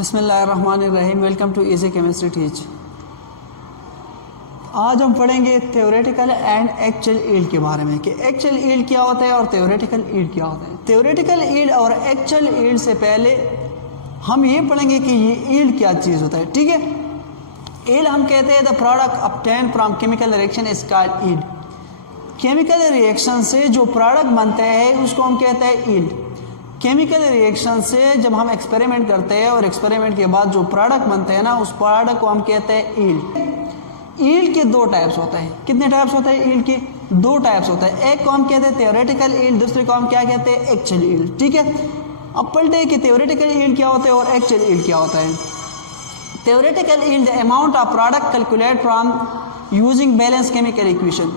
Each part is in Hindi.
बिस्मिल्लाहिर्रहमानिर्रहीम। Welcome to easy chemistry teach. आज हम पढ़ेंगे थ्योरेटिकल एंड एक्चुअल ईल्ड के बारे में कि एक्चुअल ईल्ड क्या होता है और थ्योरेटिकल ईल्ड क्या होता है। थ्योरेटिकल ईल्ड और एक्चुअल ईल्ड से पहले हम ये पढ़ेंगे कि ये ईल्ड क्या चीज़ होता है। ठीक है, ईल्ड हम कहते हैं the product obtain from chemical reaction is called yield. Chemical reaction से जो प्रोडक्ट बनते हैं उसको हम कहते हैं ईल्ड। केमिकल रिएक्शन से जब हम एक्सपेरिमेंट करते हैं और एक्सपेरिमेंट के बाद जो प्रोडक्ट बनते हैं ना, उस प्रोडक्ट को हम कहते हैं ईल्ड। ईल्ड के दो टाइप्स होते हैं। कितने टाइप्स होते हैं ईल्ड के? दो टाइप्स होते हैं। एक को हम कहते हैं थ्योरेटिकल ईल्ड, दूसरे को हम क्या कहते हैं? Actual yield. ठीक है, अब पलटे कि थ्योरेटिकल ईल्ड क्या होता है और एक्चुअल ईल्ड क्या होता है। Theoretical yield the amount of product calculate from using balance chemical equation.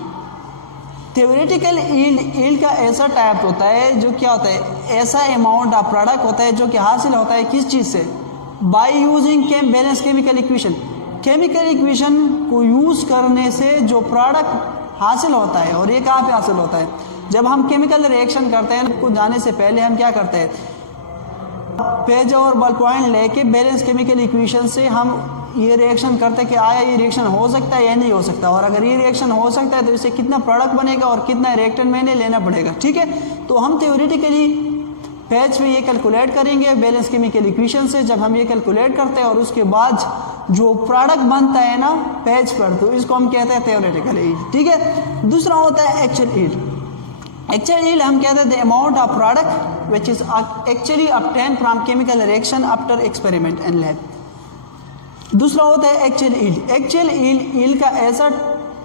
Theoretical yield का ऐसा टाइप होता है जो क्या होता है, ऐसा अमाउंट ऑफ प्रोडक्ट होता है जो कि हासिल होता है किस चीज़ से? By using balance chemical equation. Chemical equation को यूज़ करने से जो प्रोडक्ट हासिल होता है, और ये कहाँ पे हासिल होता है? जब हम केमिकल रिएक्शन करते हैं कुछ जाने से पहले हम क्या करते हैं, पेज और बॉल पॉइंट लेके बैलेंस केमिकल इक्वेशन से हम ये रिएक्शन करते हैं कि आया ये रिएक्शन हो सकता है या नहीं हो सकता, और अगर ये रिएक्शन हो सकता है तो इससे कितना प्रोडक्ट बनेगा और कितना रिएक्टेंट मैंने लेना पड़ेगा। ठीक है, तो हम थ्योरेटिकली पेज पे ये कैलकुलेट करेंगे बैलेंस केमिकल इक्वेशन से। जब हम ये कैलकुलेट करते हैं और उसके बाद जो प्रोडक्ट बनता है ना पेज पर, तो इसको हम कहते हैं थ्योरेटिकल ईल्ड। ठीक है, दूसरा होता है एक्चुअल ईल्ड। एक्चुअल ईल्ड हम कहते हैं the amount of product which is actually obtain from chemical reaction after experiment in lab. दूसरा होता है एक्चुअल ईल्ड। एक्चुअल ईल्ड का ऐसा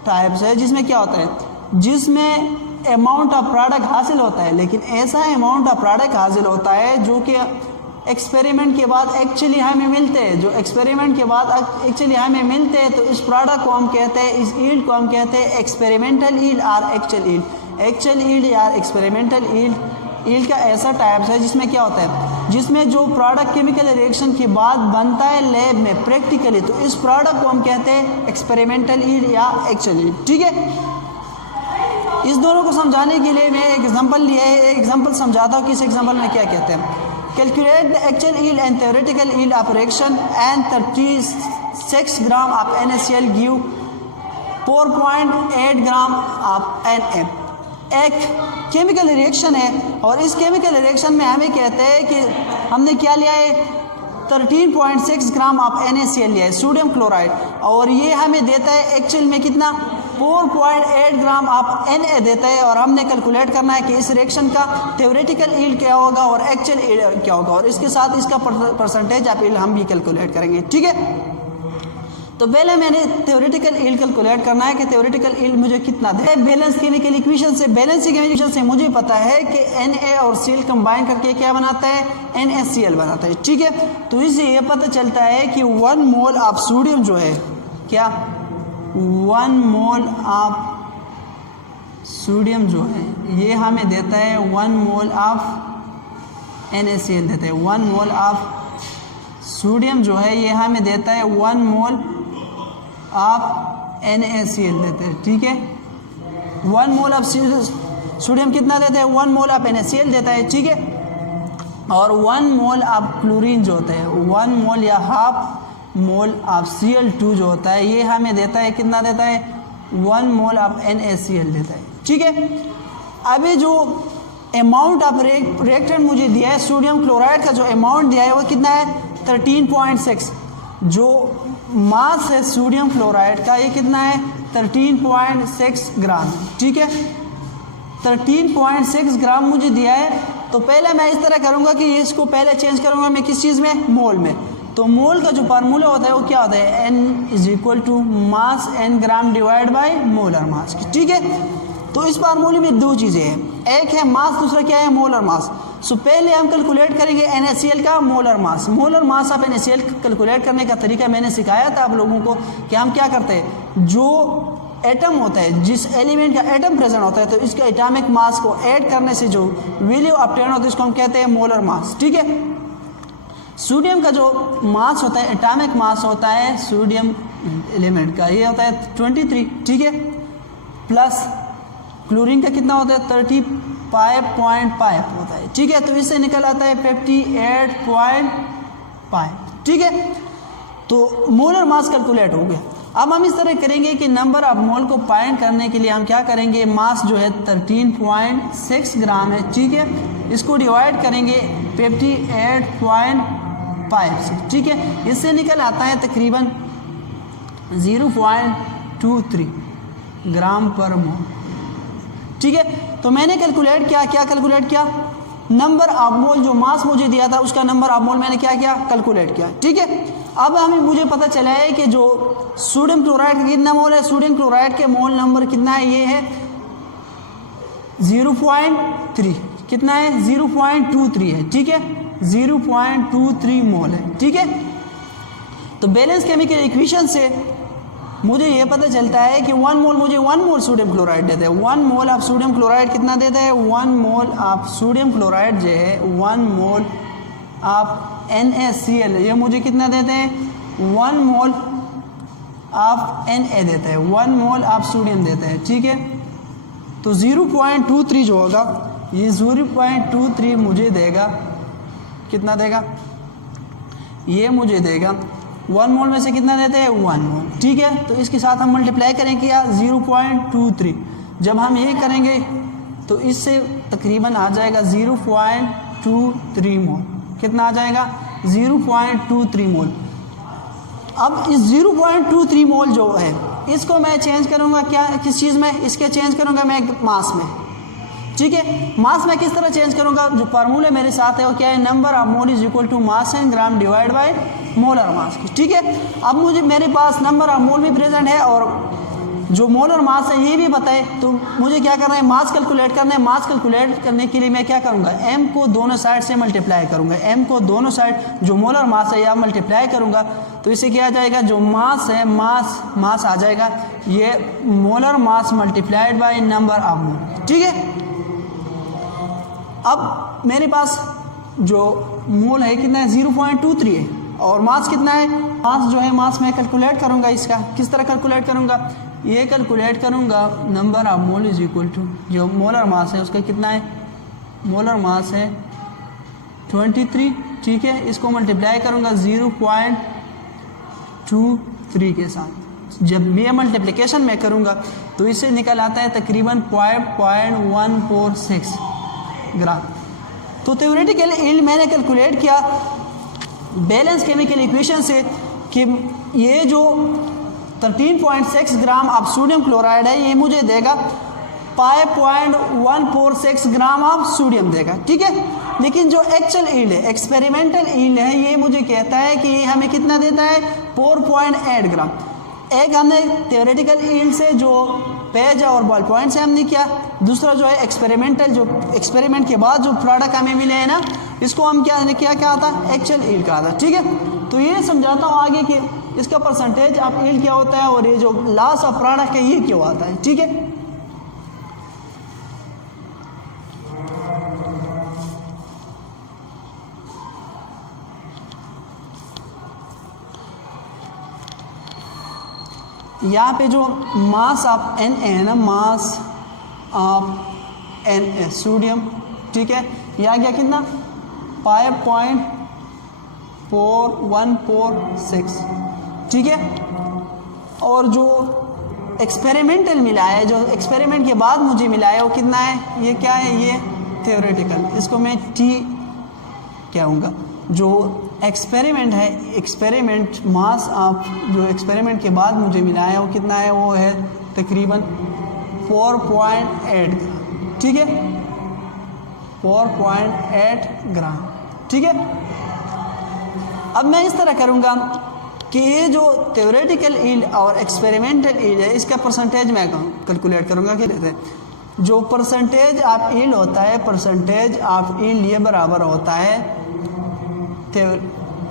टाइप्स है जिसमें क्या होता है, जिसमें अमाउंट ऑफ प्रोडक्ट हासिल होता है, लेकिन ऐसा अमाउंट ऑफ प्रोडक्ट हासिल होता है जो कि एक्सपेरिमेंट के बाद एक्चुअली हमें मिलते हैं। जो एक्सपेरिमेंट के बाद एक्चुअली हमें मिलते हैं, तो इस प्रोडक्ट को हम कहते हैं, इस ईल्ड को हम कहते हैं एक्सपेरिमेंटल ईल्ड और एक्चुअल ईल्ड। एक्चुअल ईल्ड या एक्सपेरिमेंटल ईल्ड का ऐसा टाइप्स है जिसमें क्या होता है, जिसमें जो प्रोडक्ट केमिकल रिएक्शन के बाद बनता है लैब में प्रैक्टिकली, तो इस प्रोडक्ट को हम कहते हैं एक्सपेरिमेंटल ईल्ड या एक्चुअल ईल्ड। ठीक है, इस दोनों को समझाने के लिए मैं एक एग्जांपल लिया है, एक एग्जांपल समझाता हूँ कि इस एग्जांपल में क्या कहते हैं। Calculate the actual yield and theoretical yield of reaction and 36 gram of NaCl give 4.8 gram of Na। एक केमिकल रिएक्शन है और इस केमिकल रिएक्शन में हमें कहते हैं कि हमने क्या लिया है, 13.6 ग्राम ऑफ NaCl लिया है, सोडियम क्लोराइड, और ये हमें देता है एक्चुअल में कितना, 4.8 ग्राम ऑफ Na देता है। और हमने कैलकुलेट करना है कि इस रिएक्शन का थ्योरेटिकल ईल्ड क्या होगा और एक्चुअल ईल्ड क्या होगा, और इसके साथ इसका परसेंटेज ऑफ ईल्ड हम भी कैलकुलेट करेंगे। ठीक है, तो पहले मैंने थ्योरेटिकल ईल्ड कैलकुलेट करना है कि थ्योरेटिकल ईल्ड मुझे कितना दे। बैलेंस केमिकल इक्वेशन से, बैलेंस केमिकल इक्वेशन से मुझे पता है कि Na और Cl कंबाइन करके क्या बनाता है, NaCl बनाता है। ठीक है, तो इससे ये पता चलता है कि 1 मोल ऑफ सोडियम जो है, क्या 1 मोल ऑफ सोडियम जो है ये हमें देता है 1 मोल ऑफ NaCl देता है। 1 मोल ऑफ सोडियम जो है ये हमें देता है 1 मोल आप NaCl देते हैं। ठीक है, 1 मोल ऑफ सोडियम कितना देता है, 1 मोल ऑफ NaCl देता है। ठीक है, और 1 मोल ऑफ क्लोरीन जो होता है, 1 मोल या हाफ मोल ऑफ Cl2 जो होता है ये हमें देता है, कितना देता है, 1 मोल ऑफ NaCl देता है। ठीक है, अभी जो अमाउंट ऑफ रिएक्टेंट मुझे दिया है, सोडियम क्लोराइड का जो अमाउंट दिया है वो कितना है, 13.6। जो मास है सोडियम क्लोराइड का ये कितना है, 13.6 ग्राम। ठीक है, 13.6 ग्राम मुझे दिया है। तो पहले मैं इस तरह करूँगा कि इसको पहले चेंज करूँगा मैं किस चीज़ में, मोल में। तो मोल का जो फार्मूला होता है वो क्या होता है, N = mass N gram divide by molar mass. ठीक है, तो इस फार्मूले में दो चीज़ें हैं, एक है मास, दूसरा क्या है, मोलर मास। सो पहले हम कैलकुलेट करेंगे NaCl का molar mass. Molar mass of NaCl calculate करने का तरीका मैंने सिखाया था आप लोगों को कि हम क्या करते हैं, जो एटम होता है, जिस एलिमेंट का एटम प्रेजेंट होता है, तो इसका एटॉमिक मास को ऐड करने से जो वैल्यू ऑब्टेन होता है इसको हम कहते हैं मोलर मास। ठीक है, सोडियम का जो मास होता है, एटॉमिक मास होता है सोडियम एलिमेंट का, ये होता है 23। ठीक है, प्लस क्लोरीन का कितना होता है, 35.5 होता है। ठीक है, तो इससे निकल आता है 58.5। ठीक है, तो मोलर मास कैलकुलेट हो गया। अब हम इस तरह करेंगे कि नंबर ऑफ मोल को फाइंड करने के लिए हम क्या करेंगे, मास जो है 13.6 ग्राम है, ठीक है, इसको डिवाइड करेंगे 58.5 से, ठीक है, इससे निकल आता है तकरीबन 0.23 ग्राम पर मोल, ठीक है। तो मैंने कैलकुलेट किया, क्या कैलकुलेट किया, नंबर ऑफ मोल जो मास मुझे दिया था उसका नंबर ऑफ मोल मैंने क्या किया, कैलकुलेट किया, ठीक है। अब हमें मुझे पता चला है कि जो सोडियम क्लोराइड का कितना मोल है, सोडियम क्लोराइड के मोल नंबर कितना है, ये है 0.3, कितना है 0.23 है, ठीक है, 0.23 मोल है, ठीक है। तो बैलेंस केमिकल इक्वेशन से मुझे ये पता चलता है कि 1 मोल मुझे 1 मोल सोडियम क्लोराइड देता है। 1 मोल ऑफ सोडियम क्लोराइड कितना देता है, 1 मोल ऑफ सोडियम क्लोराइड जो है 1 मोल ऑफ NaCl ये मुझे कितना देते हैं, 1 मोल ऑफ Na देता है, 1 मोल ऑफ सोडियम देता है, ठीक है। तो 0.23 जो होगा ये 0.23 मुझे देगा, कितना देगा, ये मुझे देगा 1 मोल में से कितना देते हैं, 1 मोल, ठीक है। तो इसके साथ हम मल्टीप्लाई करेंगे या 0.23, जब हम ये करेंगे तो इससे तकरीबन आ जाएगा 0.23 मोल, कितना आ जाएगा 0.23 मोल। अब इस 0.23 मोल जो है इसको मैं चेंज करूंगा क्या, किस चीज़ में, इसके चेंज करूंगा मैं मास में, ठीक है। मास में किस तरह चेंज करूंगा, जो फार्मूले मेरे साथ है वो क्या है, number of mole is equal to mass in gram divide by molar mass, ठीक है। अब मुझे मेरे पास नंबर ऑफ मोल भी प्रेजेंट है और जो मोलर मास है ये भी बताए, तो मुझे क्या करना है, मास कैलकुलेट करना है। मास कैलकुलेट करने के लिए मैं क्या करूंगा, m को दोनों साइड से मल्टीप्लाई करूंगा, m को दोनों साइड जो मोलर मास है या मल्टीप्लाई करूंगा, तो इससे क्या आ जाएगा, जो मास है मास आ जाएगा ये molar mass multiplied by number of मोल, ठीक है। अब मेरे पास जो मोल है कितना है, 0.23 है, और मास कितना है, मास जो है मास मैं कैलकुलेट करूंगा, इसका किस तरह कैलकुलेट करूंगा, ये कैलकुलेट करूंगा number of mole is equal to जो मोलर मास है उसका कितना है, मोलर मास है 23, ठीक है, इसको मल्टीप्लाई करूंगा 0.23 के साथ। जब ये मल्टीप्लिकेशन मैं करूंगा तो इससे निकल आता है तकरीबन 5.146 ग्राम। तो थ्योरेटिकल यील्ड मैंने कैलकुलेट किया बैलेंस केमिकल इक्वेशन से कि ये जो 13.6 ग्राम ऑफ सोडियम क्लोराइड है ये मुझे देगा 5.146 ग्राम ऑफ सोडियम देगा, ठीक है। लेकिन जो एक्चुअल यील्ड है, एक्सपेरिमेंटल यील्ड है, ये मुझे कहता है कि ये हमें कितना देता है, 4.8 ग्राम। एक हमने थ्योरेटिकल यील्ड से जो पेज और बॉल पॉइंट से हमने किया, दूसरा जो है एक्सपेरिमेंटल, जो एक्सपेरिमेंट के बाद जो प्रोडक्ट हमें मिले हैं ना, इसको हम क्या आता एक्चुअल यील्ड का आता, ठीक है। तो ये समझाता हूँ आगे कि इसका परसेंटेज ऑफ यील्ड क्या होता है और ये जो लॉस ऑफ प्रोडक्ट है ये क्यों आता है, ठीक है। यहाँ पे जो मास ऑफ Na है ना, मास ऑफ Na सोडियम, ठीक है, यहाँ क्या कितना 5.4146, ठीक है। और जो एक्सपेरिमेंटल मिला है, जो एक्सपेरिमेंट के बाद मुझे मिला है वो कितना है, ये क्या है, ये थ्योरेटिकल, इसको मैं T कहूँगा। जो एक्सपेरिमेंट है, एक्सपेरिमेंट मास ऑफ जो एक्सपेरिमेंट के बाद मुझे मिला है वो कितना है, वो है तकरीबन 4.8, ठीक है, 4.8 ग्राम, ठीक है। अब मैं इस तरह करूँगा कि ये जो थ्योरेटिकल यील्ड और एक्सपेरिमेंटल यील्ड है इसका परसेंटेज मैं कैलकुलेट करूँगा कि लेते हैं। जो परसेंटेज ऑफ यील्ड होता है, परसेंटेज ऑफ यील्ड ये बराबर होता है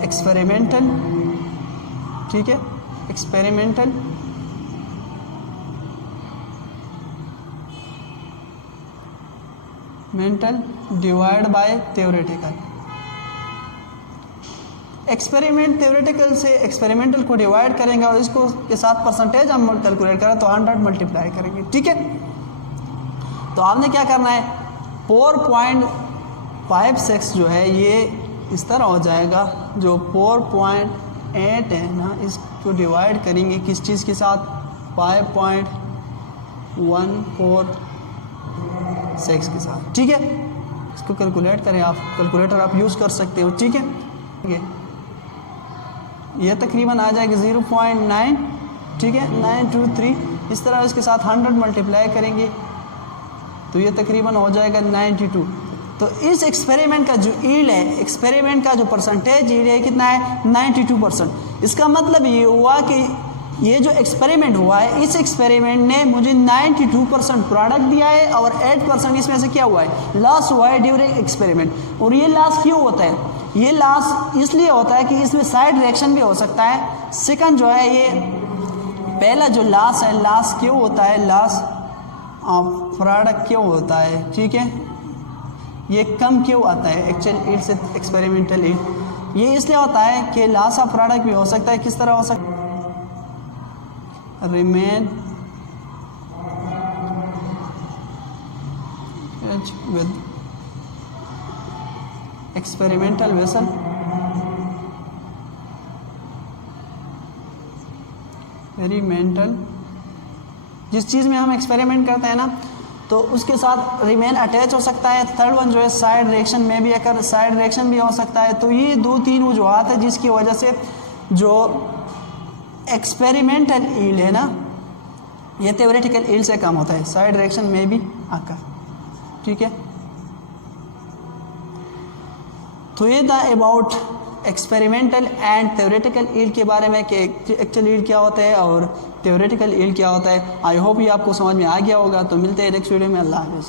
एक्सपेरिमेंटल, ठीक है, experimental divide by theoretical. Experiment theoretical से एक्सपेरिमेंटल को डिवाइड करेंगे और इसको के साथ परसेंटेज हम कैलकुलेट करें तो 100 मल्टीप्लाई करेंगे, ठीक है। तो आपने क्या करना है, 4.56 जो है ये इस तरह हो जाएगा जो 4.8 है ना, इसको डिवाइड करेंगे किस चीज़ के साथ, 5.146 के साथ, ठीक है। इसको कैलकुलेट करें, आप कैलकुलेटर आप यूज़ कर सकते हो, ठीक है। ये तकरीबन आ जाएगा 0.9, ठीक है, 923। इस तरह इसके साथ 100 मल्टीप्लाई करेंगे तो ये तकरीबन हो जाएगा 92। तो इस एक्सपेरिमेंट का जो ईल्ड है, एक्सपेरिमेंट का जो परसेंटेज ईल्ड है कितना है, 92%। इसका मतलब ये हुआ कि ये जो एक्सपेरिमेंट हुआ है, इस एक्सपेरिमेंट ने मुझे 92% प्रोडक्ट दिया है और 8% इसमें से क्या हुआ है, लॉस हुआ है ड्यूरिंग एक्सपेरिमेंट। और ये लॉस क्यों होता है, ये लॉस इसलिए होता है कि इसमें साइड रिएक्शन भी हो सकता है। सेकंड जो है, ये पहला जो लॉस है, लॉस क्यों होता है, लॉस ऑफ प्रोडक्ट क्यों होता है, ठीक है। ये कम क्यों आता है एक्चुअल ईल्ड से एक्सपेरिमेंटल ईल्ड, ये इसलिए होता है कि लॉस ऑफ प्रोडक्ट भी हो सकता है। किस तरह हो सकता है, remain with experimental vessel, experimental जिस चीज़ में हम एक्सपेरिमेंट करते हैं ना, तो उसके साथ रिमेन अटैच हो सकता है। थर्ड वन जो है साइड रिएक्शन में भी, अगर साइड रिएक्शन भी हो सकता है। तो ये 2-3 वजूहात है जिसकी वजह से जो एक्सपेरिमेंटल ईल्ड है ना, ये थ्योरेटिकल ईल्ड से कम होता है, साइड रिएक्शन में भी आकर, ठीक है। तो ये था about experimental and theoretical yield के बारे में कि एक्चुअल ईल्ड क्या होता है और थ्योरेटिकल ईल्ड क्या होता है। आई होप ये आपको समझ में आ गया होगा। तो मिलते हैं नेक्स्ट वीडियो में। अल्लाह हाफ़िज़।